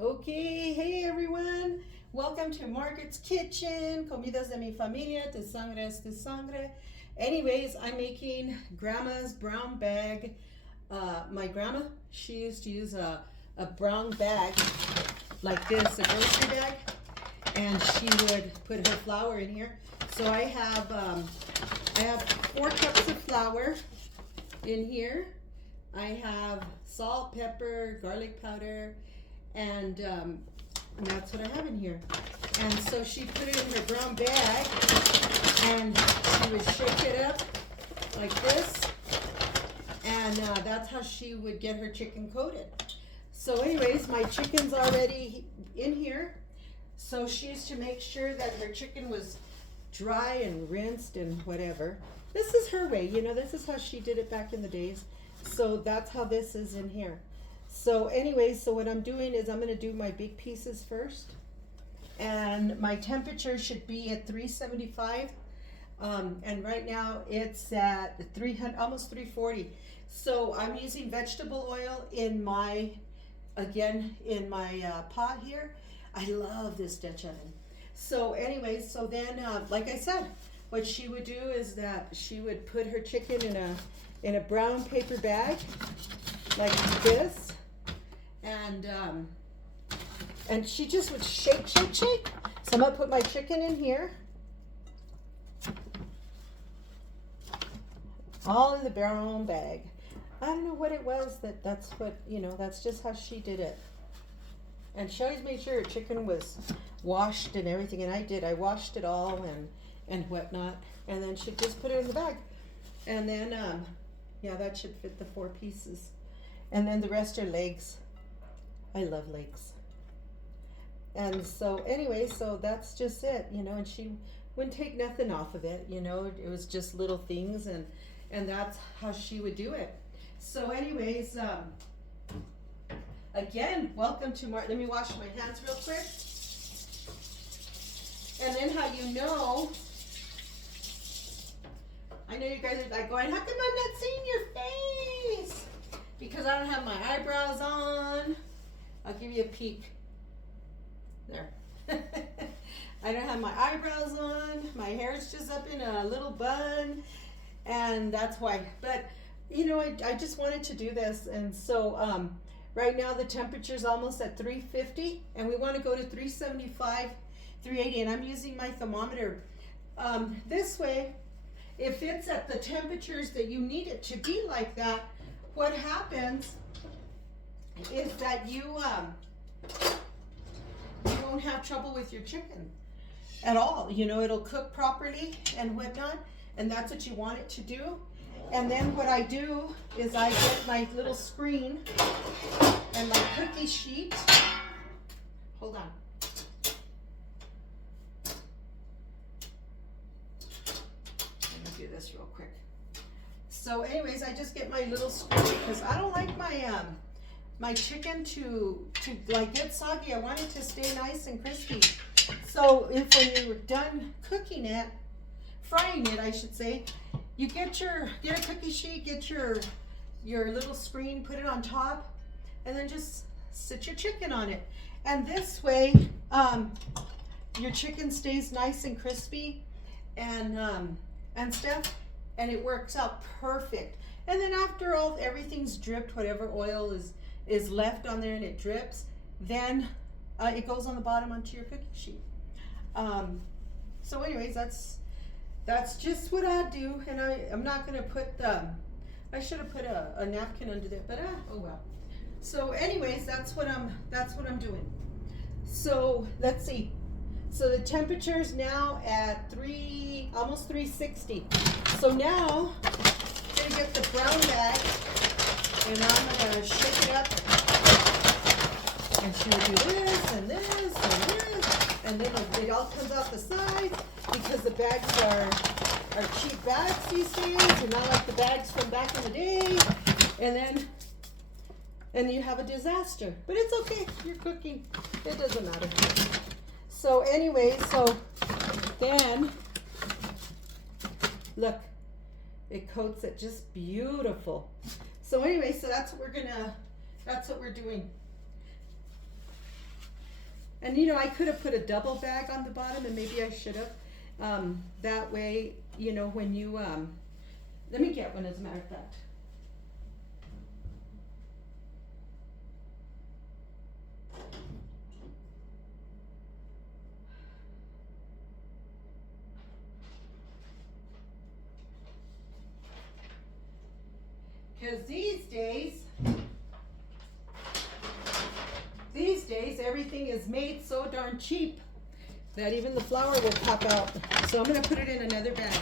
Okay, hey everyone. Welcome to Margaret's Kitchen. Comidas de mi familia, tu sangre es tu sangre. Anyways, I'm making grandma's brown bag. My grandma, she used to use a brown bag like this, a grocery bag, and she would put her flour in here. So I have 4 cups of flour in here. I have salt, pepper, garlic powder, and that's what I have in here. And so she put it in her brown bag, and she would shake it up like this, and that's how she would get her chicken coated. So anyways, my chicken's already in here. So she used to make sure that her chicken was dry and rinsed and whatever. This is her way, this is how she did it back in the days. So that's how this is in here. So anyways, so what I'm doing is I'm going to do my big pieces first. And my temperature should be at 375. And right now it's at 300, almost 340. So I'm using vegetable oil in my pot here. I love this Dutch oven. So anyways, so then, like I said, what she would do is that she would put her chicken in a brown paper bag like this, and she just would shake. So I'm gonna put my chicken in here, all in the brown bag. I don't know what it was that's what, that's just how she did it. And she always made sure her chicken was washed and everything, and I did. I washed it all and whatnot, and then she'd just put it in the bag. And then, yeah, that should fit the 4 pieces. And then the rest are legs. I love legs. And so anyway, so that's just it, and she wouldn't take nothing off of it, it was just little things, and that's how she would do it. So anyways, again, welcome to let me wash my hands real quick. And then how I know you guys are like going, how come I'm not seeing your face? Because I don't have my eyebrows on. I'll give you a peek. There. I don't have my eyebrows on. My hair's just up in a little bun. And that's why. But, I just wanted to do this. And so right now the temperature's almost at 350. And we want to go to 375, 380. And I'm using my thermometer. This way, if it's at the temperatures that you need it to be like that, what happens is that you won't have trouble with your chicken at all. It'll cook properly and whatnot, and that's what you want it to do. And then what I do is I get my little screen and my cookie sheet. Hold on. Let me do this real quick. So anyways, I just get my little screen because I don't like my chicken to like get soggy. I want it to stay nice and crispy. So when you're done cooking it, frying it, I should say, you get a cookie sheet, get your little screen, put it on top, and then just sit your chicken on it. And this way, your chicken stays nice and crispy and stuff. And it works out perfect. And then after everything's dripped, whatever oil is left on there and it drips, then it goes on the bottom onto your cookie sheet. So anyways, that's just what I do. And I'm not gonna put I should have put a napkin under there, but oh well. So anyways, that's what I'm doing. So let's see. So the temperature is now at almost 360. So now I'm gonna get the brown bag and I'm gonna shake it up. And she will do this and this and this, and then it all comes out the sides because the bags are cheap bags these days, and not like the bags from back in the day. And you have a disaster. But it's okay. You're cooking. It doesn't matter. So anyway, so then, look, it coats it just beautiful. So anyway, so that's what we're doing. And you know, I could have put a double bag on the bottom, and maybe I should have. That way, you know, when you, let me get one as a matter of fact. Because these days, everything is made so darn cheap that even the flour will pop out. So I'm going to put it in another bag.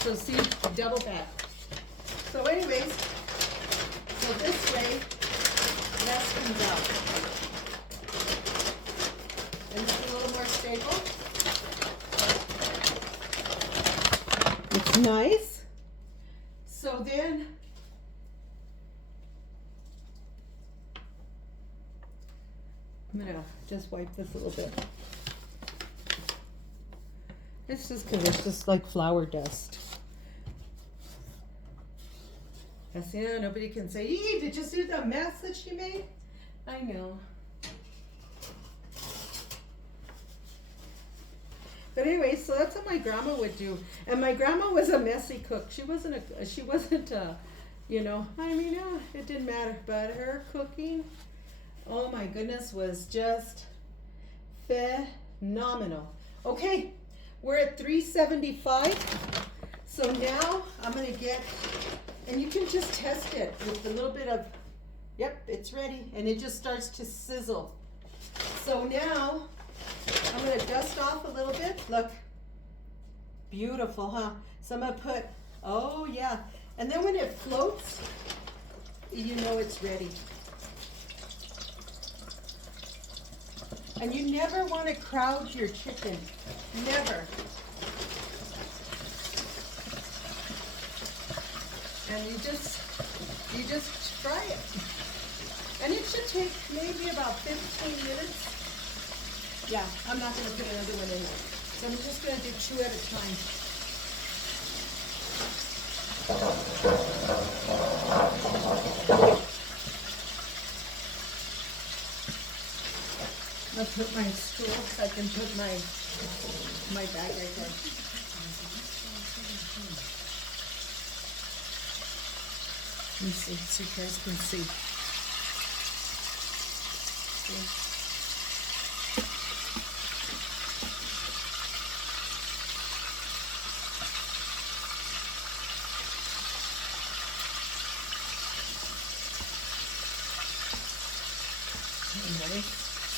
So see, double bag. So anyways, so this way, less comes out. And it's a little more stable. It's nice. So then, I'm gonna just wipe this a little bit. It's just because it's just like flour dust. That's, you know, nobody can say, "Ee, did you see the mess that she made?" I know. But anyway, so that's what my grandma would do. And my grandma was a messy cook. She wasn't you know, I mean, it didn't matter. But her cooking, oh my goodness, was just phenomenal. Okay, we're at 375. So now I'm gonna get, and you can just test it with a little bit of, yep, it's ready. And it just starts to sizzle. So now, I'm going to dust off a little bit. Look, beautiful, huh? So I'm going to put, oh yeah. And then when it floats, you know it's ready. And you never want to crowd your chicken. Never. And you just fry it. And it should take maybe about 15 minutes. Yeah, I'm not going to put another one in there. So I'm just going to do 2 at a time. I'll put my stool so I can put my bag right there. Let me see so you guys can see. See?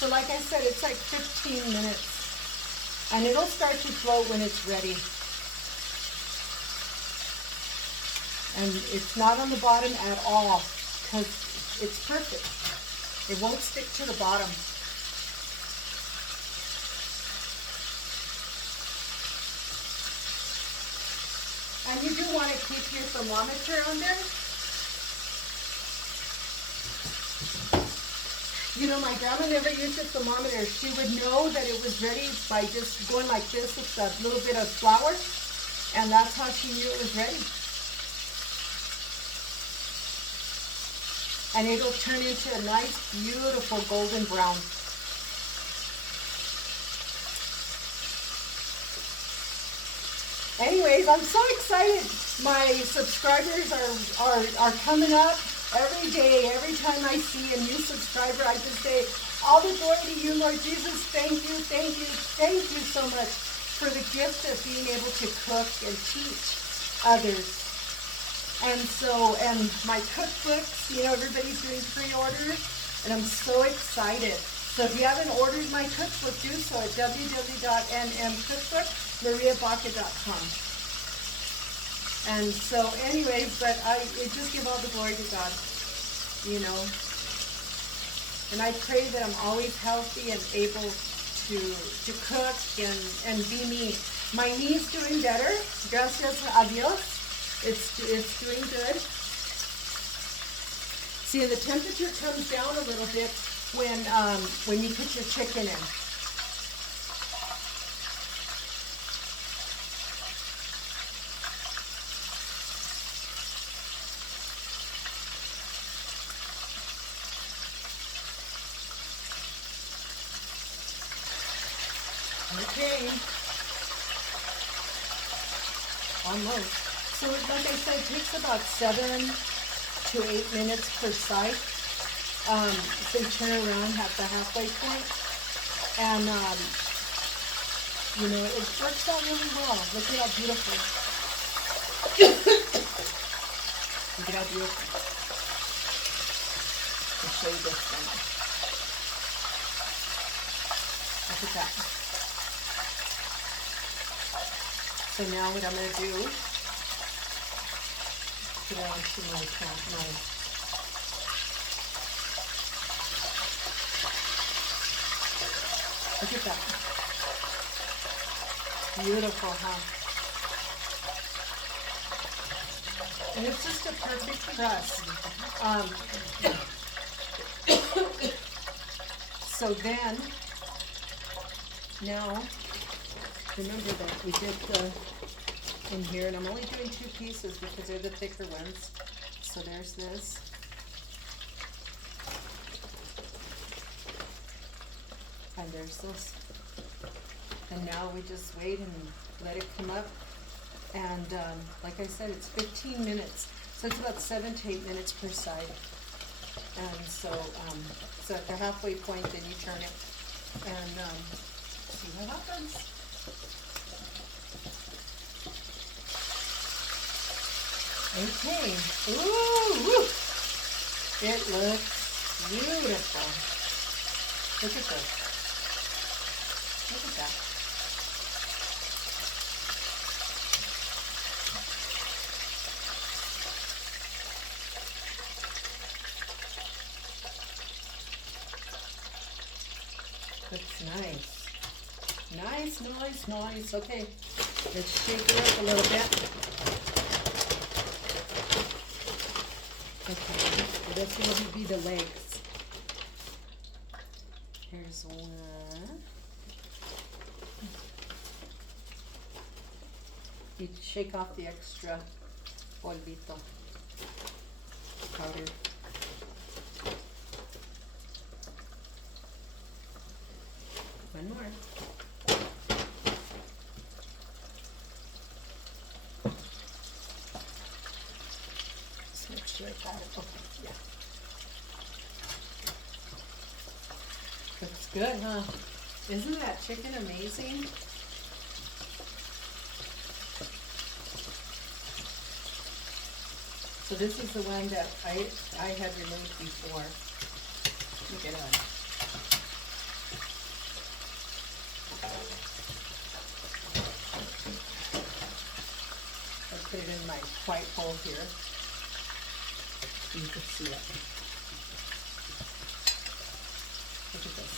So like I said, it's like 15 minutes. And it'll start to float when it's ready. And it's not on the bottom at all because it's perfect. It won't stick to the bottom. And you do want to keep your thermometer on there. You know, my grandma never used a thermometer. She would know that it was ready by just going like this with a little bit of flour, and that's how she knew it was ready. And it'll turn into a nice, beautiful golden brown. Anyways, I'm so excited. My subscribers are coming up. Every day, every time I see a new subscriber, I just say, all the glory to you, Lord Jesus. Thank you, thank you, thank you so much for the gift of being able to cook and teach others. And so, and my cookbooks, you know, everybody's doing pre-orders, and I'm so excited. So if you haven't ordered my cookbook, do so at www.nmcookbookmariabaca.com. And so anyways, but I just give all the glory to God, you know. And I pray that I'm always healthy and able to cook and be me. My knee's doing better. Gracias a Dios. It's doing good. See, the temperature comes down a little bit when you put your chicken in. Okay. Almost. So like I said, it takes about 7 to 8 minutes per side. So you turn around at the halfway point, and it works out really well. Look at how beautiful. Look at how beautiful. I'll show you this one. Look at that. So now what I'm going to do, put it onto my knife. Look at that. Beautiful, huh? And it's just a perfect crust. So then, now, remember that we did in here, and I'm only doing 2 pieces because they're the thicker ones. So there's this. And there's this. And now we just wait and let it come up. And like I said, it's 15 minutes. So it's about 7 to 8 minutes per side. And so at the halfway point, then you turn it and see what happens. Okay. Ooh! It looks beautiful. Look at this. Look at that. Looks nice. Nice. Okay, let's shake it up a little bit. Okay, so this will be the legs. Here's one. You shake off the extra polvito powder. One more. Just make sure I got it. Okay, yeah. Looks good, huh? Isn't that chicken amazing? So this is the one that I had removed before. Look at that. Put it in my white bowl here. You can see it. Look at this.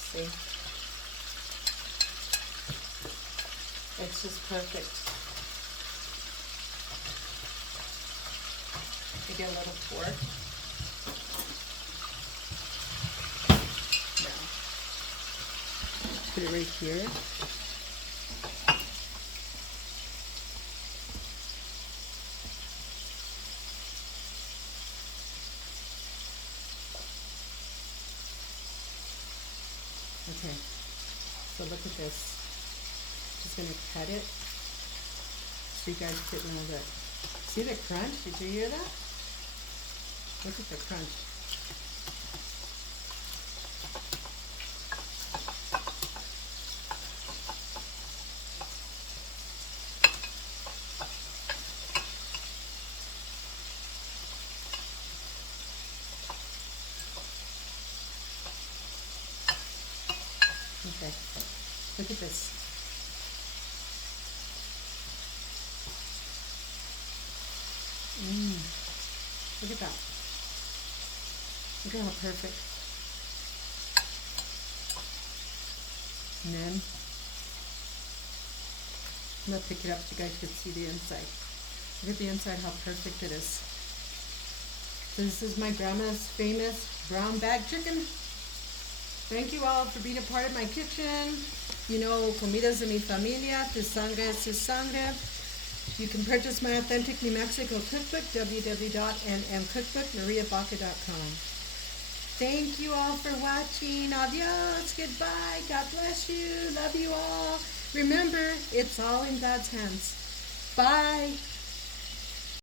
See? It's just perfect. You get a little fork. Now, put it right here. Okay, so look at this. Just gonna cut it so you guys could know that. See the crunch? Did you hear that? Look at the crunch. Okay, look at this. Look at that. Look at how perfect. And then, I'm going to pick it up so you guys can see the inside. Look at the inside, how perfect it is. This is my grandma's famous brown bag chicken. Thank you all for being a part of my kitchen. You know, Comidas de mi Familia, Tu Sangre es Tu Sangre. You can purchase my authentic New Mexico cookbook, www.nmcookbookmariabaca.com. Thank you all for watching. Adios. Goodbye. God bless you. Love you all. Remember, it's all in God's hands. Bye.